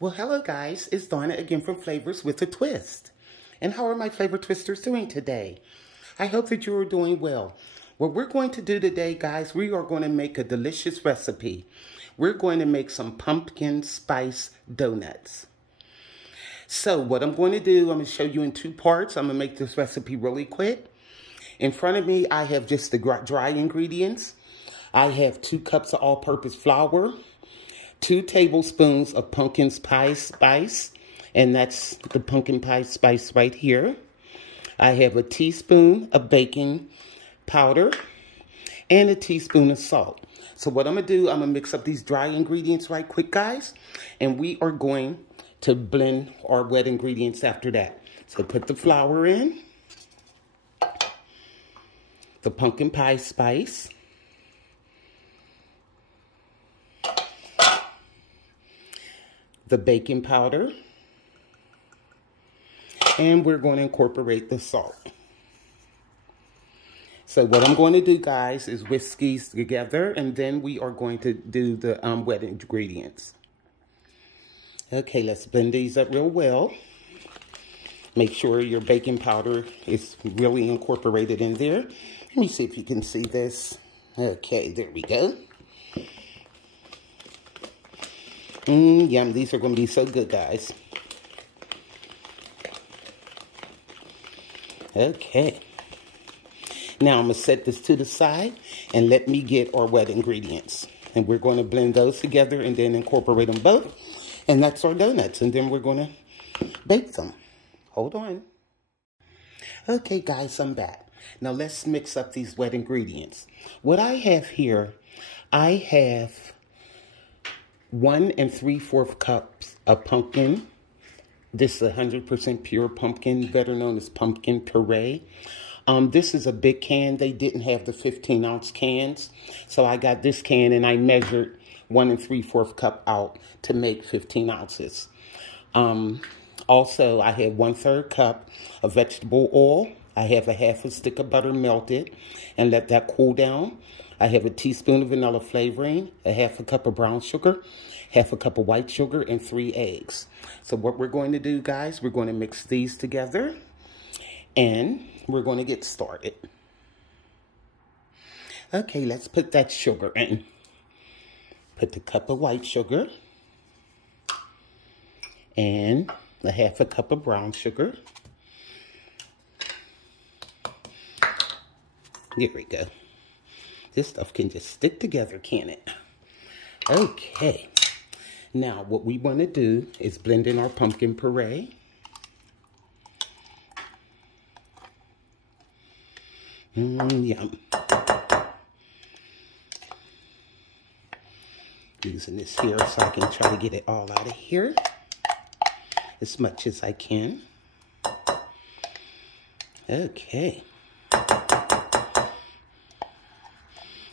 Well, hello guys, it's Donna again from Flavors with a Twist. And how are my flavor twisters doing today? I hope that you are doing well. What we're going to do today, guys, we are going to make a delicious recipe. We're going to make some pumpkin spice donuts. So what I'm going to do, I'm going to show you in two parts. I'm going to make this recipe really quick. In front of me, I have just the dry ingredients. I have 2 cups of all-purpose flour, 2 tablespoons of pumpkin pie spice, and that's the pumpkin pie spice right here. I have a teaspoon of baking powder and a teaspoon of salt. So what I'm going to do, I'm going to mix up these dry ingredients right quick, guys, and we are going to blend our wet ingredients after that. So put the flour in, the pumpkin pie spice, the baking powder, and we're going to incorporate the salt. So what I'm going to do, guys, is whisk these together, and then we are going to do the wet ingredients. Okay, let's blend these up real well. Make sure your baking powder is really incorporated in there. Let me see if you can see this. Okay, there we go. Yum, these are going to be so good, guys. Okay. Now I'm going to set this to the side and let me get our wet ingredients. And we're going to blend those together and then incorporate them both. And that's our donuts. And then we're going to bake them. Hold on. Okay, guys, I'm back. Now let's mix up these wet ingredients. What I have here, I have 1 3/4 cups of pumpkin. This is 100% pure pumpkin, better known as pumpkin puree. This is a big can. They didn't have the 15-ounce cans. So I got this can and I measured 1 3/4 cup out to make 15 ounces. Also, I have 1/3 cup of vegetable oil. I have a half a stick of butter melted and let that cool down. I have a teaspoon of vanilla flavoring, a half a cup of brown sugar, half a cup of white sugar, and 3 eggs. So what we're going to do, guys, we're going to mix these together and we're going to get started. Okay, let's put that sugar in. Put the cup of white sugar and a half a cup of brown sugar. There we go. This stuff can just stick together, can't it? Okay. Now, what we want to do is blend in our pumpkin puree. Yum. Using this here so I can try to get it all out of here as much as I can. Okay.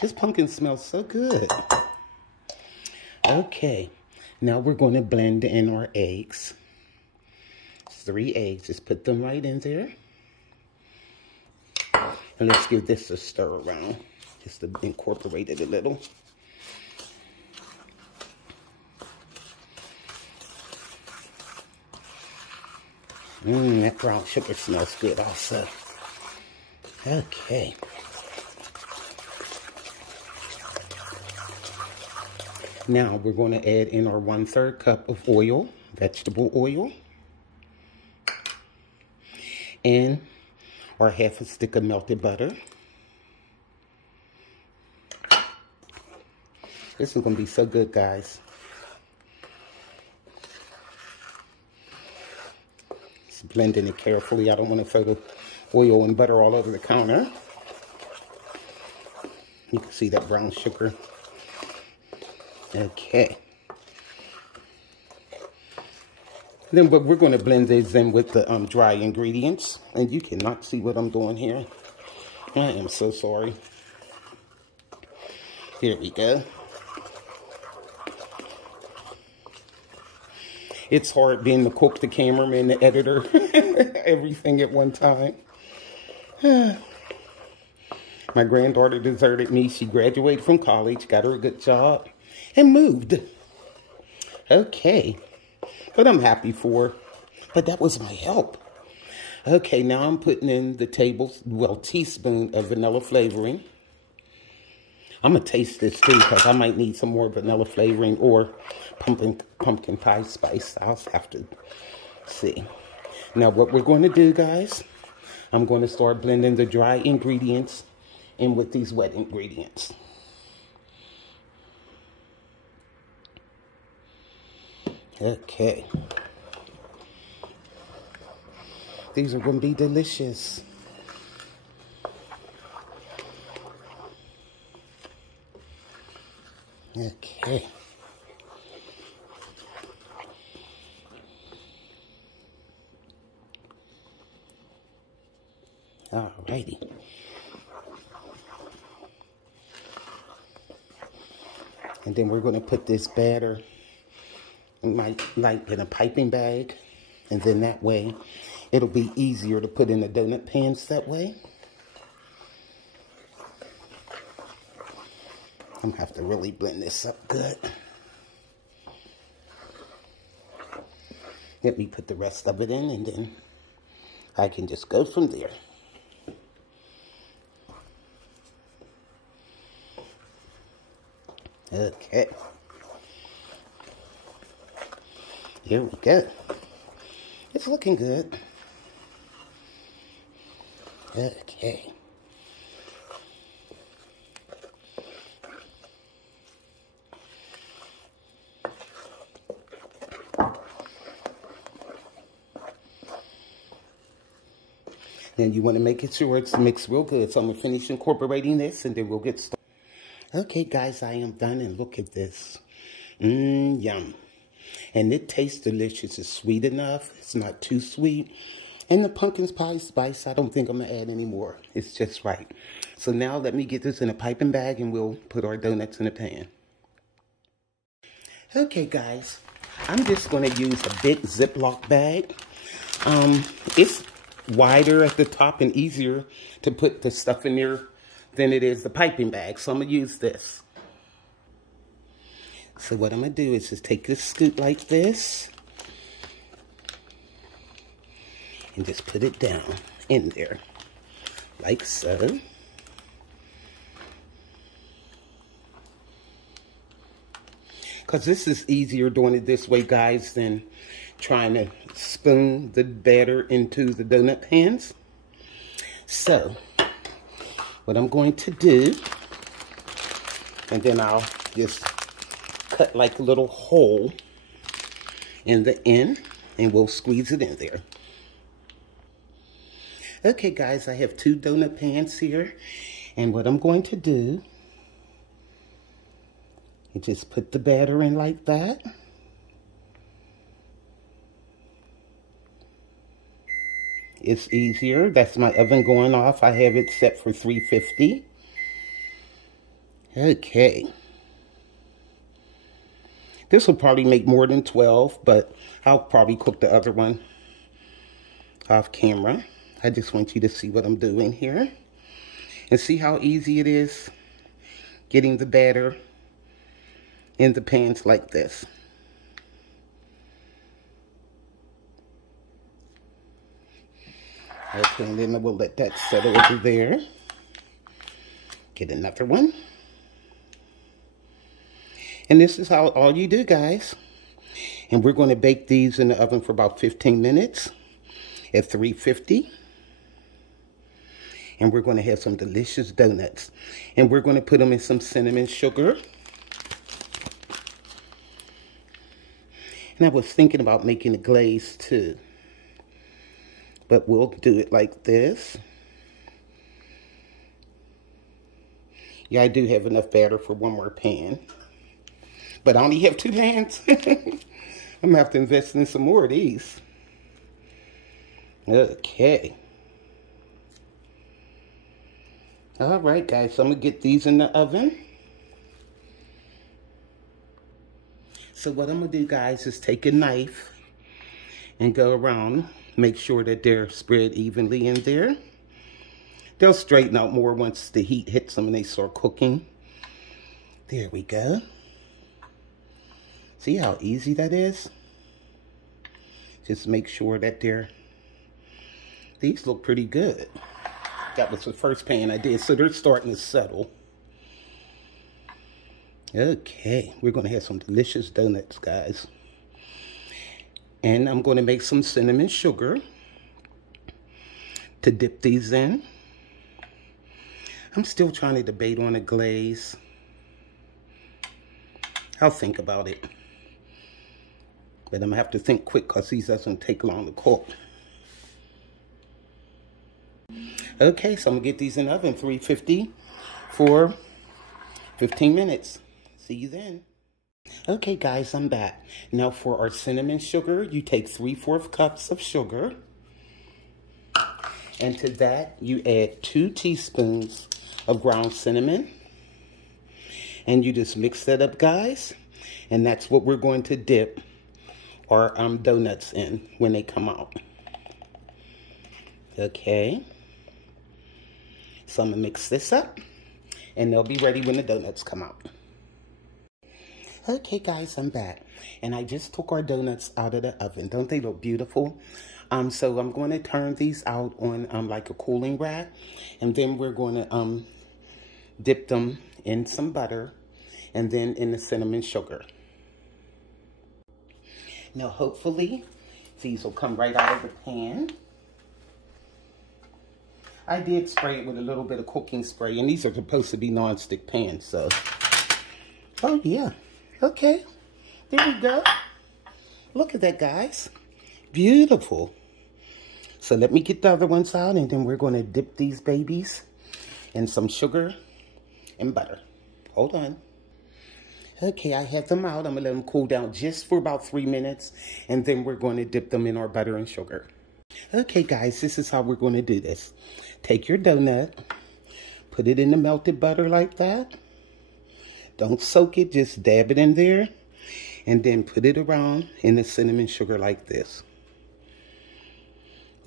This pumpkin smells so good. Okay, now we're going to blend in our eggs. 3 eggs, just put them right in there. And let's give this a stir around, just to incorporate it a little. That brown sugar smells good also. Okay. Now we're going to add in our 1/3 cup of oil, vegetable oil, and our half a stick of melted butter. This is going to be so good, guys. Just blending it carefully. I don't want to throw the oil and butter all over the counter. You can see that brown sugar. Okay. Then but we're going to blend these in with the dry ingredients. And you cannot see what I'm doing here. I am so sorry. Here we go. It's hard being the cook, the cameraman, the editor, everything at one time. My granddaughter deserted me. She graduated from college, got her a good job, and moved. Okay. But I'm happy for her. But that was my help. Okay, now I'm putting in the teaspoon of vanilla flavoring. I'm going to taste this too because I might need some more vanilla flavoring or pumpkin pie spice. I'll have to see. Now what we're going to do, guys, I'm going to start blending the dry ingredients in with these wet ingredients. Okay. These are going to be delicious. Okay. Alrighty. And then we're going to put this batter in a piping bag. And then that way, it'll be easier to put in the donut pans that way. I'm going to have to really blend this up good. Let me put the rest of it in and then I can just go from there. Okay. Here we go. It's looking good. Okay. Then you want to make sure it's mixed real good. So I'm going to finish incorporating this and then we'll get started. Okay, guys, I am done and look at this. Yum. And it tastes delicious. It's sweet enough. It's not too sweet. And the pumpkin pie spice, I don't think I'm going to add any more. It's just right. So now let me get this in a piping bag and we'll put our donuts in a pan. Okay, guys. I'm just going to use a big Ziploc bag. It's wider at the top and easier to put the stuff in there than it is the piping bag. So I'm going to use this. So what I'm going to do is just take this scoop like this and just put it down in there like so. Because this is easier doing it this way, guys, than trying to spoon the batter into the donut pans. So what I'm going to do, and then I'll just cut like a little hole in the end and we'll squeeze it in there. Okay, guys, I have 2 donut pans here, and what I'm going to do is just put the batter in like that. It's easier. That's my oven going off. I have it set for 350. Okay. This will probably make more than 12, but I'll probably cook the other one off camera. I just want you to see what I'm doing here. And see how easy it is getting the batter in the pans like this. Okay, and then we'll let that settle over there. Get another one. And this is how all you do, guys. And we're going to bake these in the oven for about 15 minutes at 350. And we're going to have some delicious donuts. And we're going to put them in some cinnamon sugar. And I was thinking about making a glaze too. But we'll do it like this. Yeah, I do have enough batter for one more pan. But I only have 2 pans. I'm going to have to invest in some more of these. Okay. All right, guys. So I'm going to get these in the oven. So what I'm going to do, guys, is take a knife and go around. Make sure that they're spread evenly in there. They'll straighten out more once the heat hits them and they start cooking. There we go. See how easy that is? Just make sure that these look pretty good. That was the first pan I did, so they're starting to settle. Okay, we're going to have some delicious donuts, guys. And I'm going to make some cinnamon sugar to dip these in. I'm still trying to debate on a glaze. I'll think about it. But I'm going to have to think quick because these doesn't take long to cook. Okay, so I'm going to get these in the oven, 350 for 15 minutes. See you then. Okay, guys, I'm back. Now for our cinnamon sugar, you take 3/4 cups of sugar. And to that, you add 2 teaspoons of ground cinnamon. And you just mix that up, guys. And that's what we're going to dip our donuts in when they come out. Okay. So I'm going to mix this up. And they'll be ready when the donuts come out. Okay, guys, I'm back. And I just took our donuts out of the oven. Don't they look beautiful? So I'm going to turn these out on like a cooling rack. And then we're going to dip them in some butter. And then in the cinnamon sugar. Now, hopefully, these will come right out of the pan. I did spray it with a little bit of cooking spray. And these are supposed to be non-stick pans, so. Oh, yeah. Okay. There we go. Look at that, guys. Beautiful. So let me get the other ones out, and then we're going to dip these babies in some sugar and butter. Hold on. Okay, I have them out. I'm going to let them cool down just for about 3 minutes, and then we're going to dip them in our butter and sugar. Okay, guys, this is how we're going to do this. Take your donut, put it in the melted butter like that. Don't soak it, just dab it in there, and then put it around in the cinnamon sugar like this.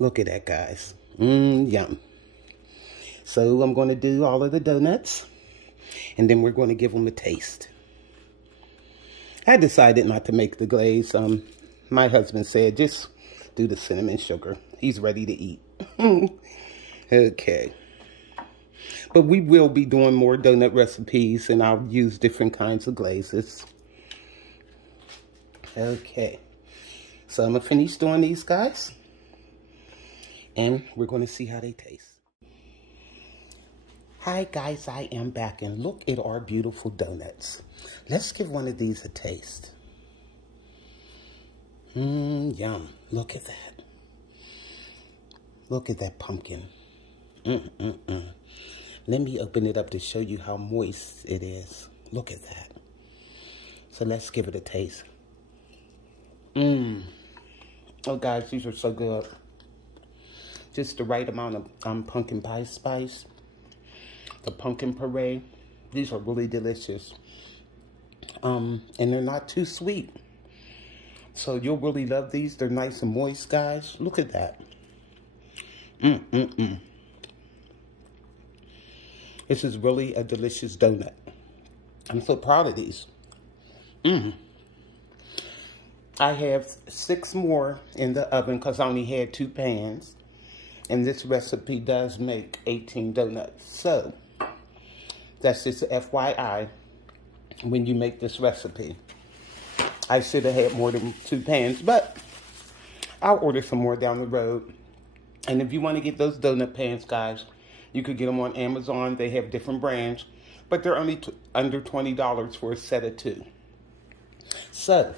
Look at that, guys. Yum. So I'm going to do all of the donuts, and then we're going to give them a taste. I decided not to make the glaze. My husband said, just do the cinnamon sugar. He's ready to eat. Okay. But we will be doing more donut recipes, and I'll use different kinds of glazes. Okay. So I'm going to finish doing these, guys. And we're going to see how they taste. Hi, guys. I am back, and look at our beautiful donuts. Let's give one of these a taste. Yum. Look at that. Look at that pumpkin. Let me open it up to show you how moist it is. Look at that. So let's give it a taste. Oh, guys, these are so good. Just the right amount of pumpkin pie spice. The pumpkin puree. These are really delicious. And they're not too sweet. So you'll really love these. They're nice and moist, guys. Look at that. This is really a delicious donut. I'm so proud of these. I have 6 more in the oven because I only had 2 pans. And this recipe does make 18 donuts. So, that's just a FYI when you make this recipe. I should have had more than 2 pans, but I'll order some more down the road. And if you want to get those donut pans, guys, you could get them on Amazon. They have different brands, but they're only under $20 for a set of 2. So,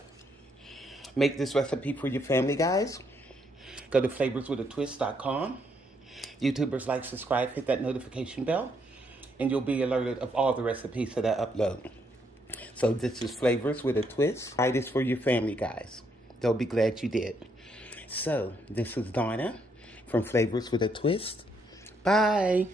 make this recipe for your family, guys. Go to flavorswithatwist.com. YouTubers like, subscribe, hit that notification bell, and you'll be alerted of all the recipes that I upload. So this is Flavors with a Twist. Try this for your family, guys. They'll be glad you did. So this is Donna from Flavors with a Twist. Bye.